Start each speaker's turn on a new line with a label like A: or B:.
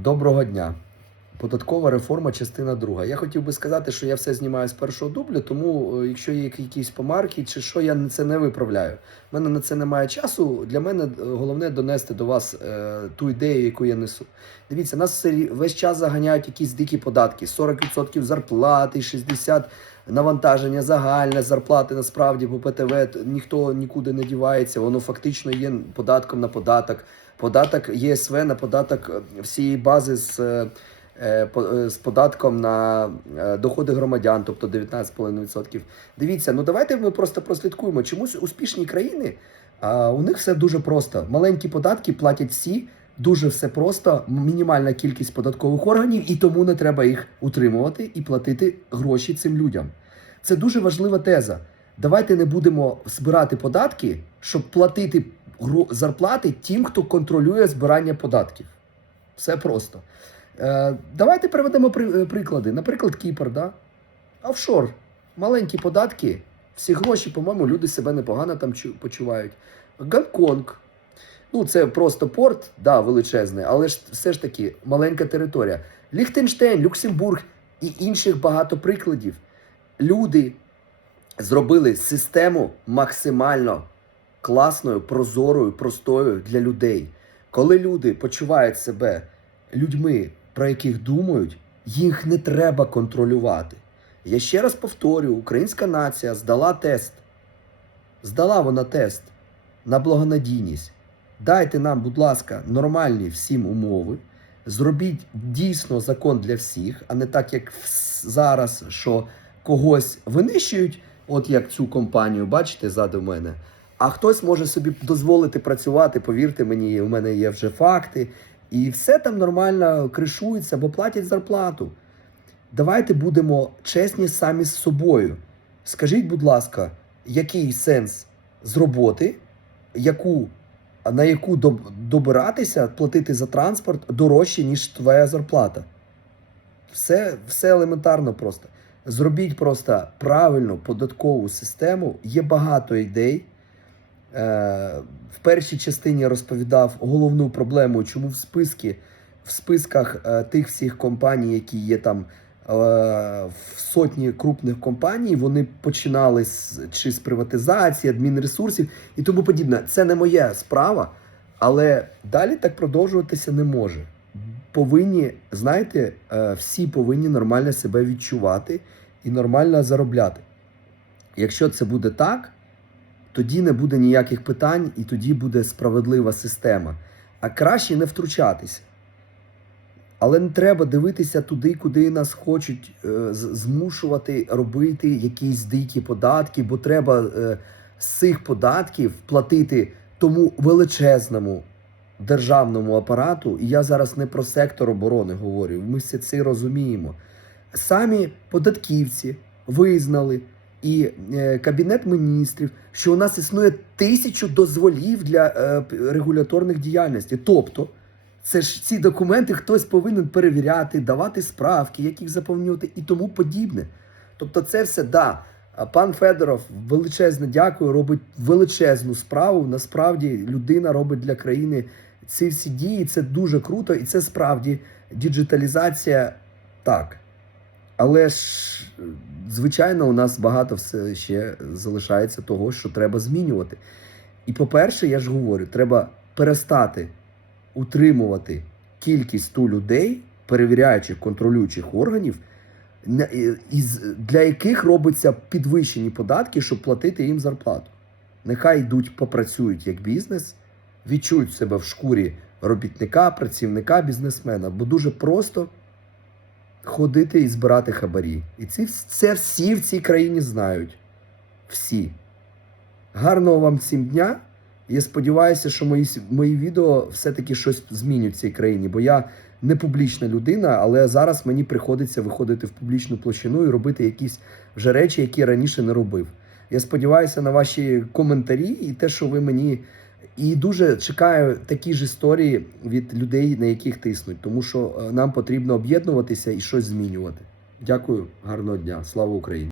A: Доброго дня. Податкова реформа, частина друга. Я хотів би сказати, що я все знімаю з першого дублю, тому е, якщо є якісь помарки чи що, я це не виправляю. У мене на це немає часу. Для мене е, головне донести до вас е, ту ідею, яку я несу. Дивіться, нас весь час заганяють якісь дикі податки: 40% зарплати, 60% навантаження загальне зарплати. Насправді, бо ПТВ ніхто нікуди не дівається. Воно фактично є податком на податок. Податок ЄСВ на податок е, всієї бази з, по- з податком на е, доходи громадян, тобто 19,5%. Дивіться, ну давайте ми просто прослідкуємо. Чомусь успішні країни, а, у них все дуже просто. Маленькі податки платять всі. Дуже все просто, мінімальна кількість податкових органів, і тому не треба їх утримувати і платити гроші цим людям. Це дуже важлива теза. Давайте не будемо збирати податки, щоб платити зарплати тим, хто контролює збирання податків. Все просто. Е, давайте приведемо при, е, приклади. Наприклад, Кіпр, да? офшор. Маленькі податки, всі гроші, по-моєму, люди себе непогано там чу- почувають. Гонконг. Ну, це просто порт, да, величезний, але ж все ж таки маленька територія. Ліхтенштейн, Люксембург і інших багато прикладів. Люди зробили систему максимально класною, прозорою, простою для людей. Коли люди почувають себе людьми, про яких думають, їх не треба контролювати. Я ще раз повторюю: українська нація здала тест. Здала вона тест на благонадійність. Дайте нам, будь ласка, нормальні всім умови. Зробіть дійсно закон для всіх, а не так, як зараз, що когось винищують, от як цю компанію, бачите, ззаду мене. А хтось може собі дозволити працювати, повірте мені, у мене є вже факти. І все там нормально кришується, бо платять зарплату. Давайте будемо чесні самі з собою. Скажіть, будь ласка, який сенс з роботи, яку, на яку добиратися, платити за транспорт дорожче, ніж твоя зарплата? Все, все елементарно просто. Зробіть просто правильну податкову систему. Є багато ідей. Е, в першій частині розповідав головну проблему, чому в списки, в списках е, тих всіх компаній, які є там е, в сотні крупних компаній, вони починали з, чи з приватизації, адмінресурсів і тому подібне. Це не моя справа, але далі так продовжуватися не може. Повинні, знаєте, всі повинні нормально себе відчувати і нормально заробляти. Якщо це буде так, тоді не буде ніяких питань, і тоді буде справедлива система. А краще не втручатися. Але не треба дивитися туди, куди нас хочуть е, змушувати робити якісь дикі податки, бо треба е, з цих податків платити тому величезному державному апарату. І я зараз не про сектор оборони говорю. Ми все це розуміємо. Самі податківці визнали і е, Кабінет міністрів, що у нас існує тисячу дозволів для е, регуляторних діяльностей. Тобто, це ж ці документи хтось повинен перевіряти, давати справки, як їх заповнювати і тому подібне. Тобто, це все да. Пан Федоров величезне дякую, робить величезну справу. Насправді людина робить для країни ці всі дії. Це дуже круто, і це справді діджиталізація так. Але ж, звичайно, у нас багато все ще залишається того, що треба змінювати. І по-перше, я ж говорю, треба перестати утримувати кількість ту людей, перевіряючих, контролюючих органів, для яких робиться підвищені податки, щоб платити їм зарплату. Нехай йдуть, попрацюють як бізнес, відчують себе в шкурі робітника, працівника, бізнесмена, бо дуже просто ходити і збирати хабарі. І ці, це всі в цій країні знають. Всі. Гарного вам всім дня. Я сподіваюся, що мої, мої відео все-таки щось змінять в цій країні, бо я не публічна людина, але зараз мені приходиться виходити в публічну площину і робити якісь вже речі, які я раніше не робив. Я сподіваюся на ваші коментарі і те, що ви мені. І дуже чекаю такі ж історії від людей, на яких тиснуть, тому що е, нам потрібно об'єднуватися і щось змінювати. Дякую, гарного дня. Слава Україні!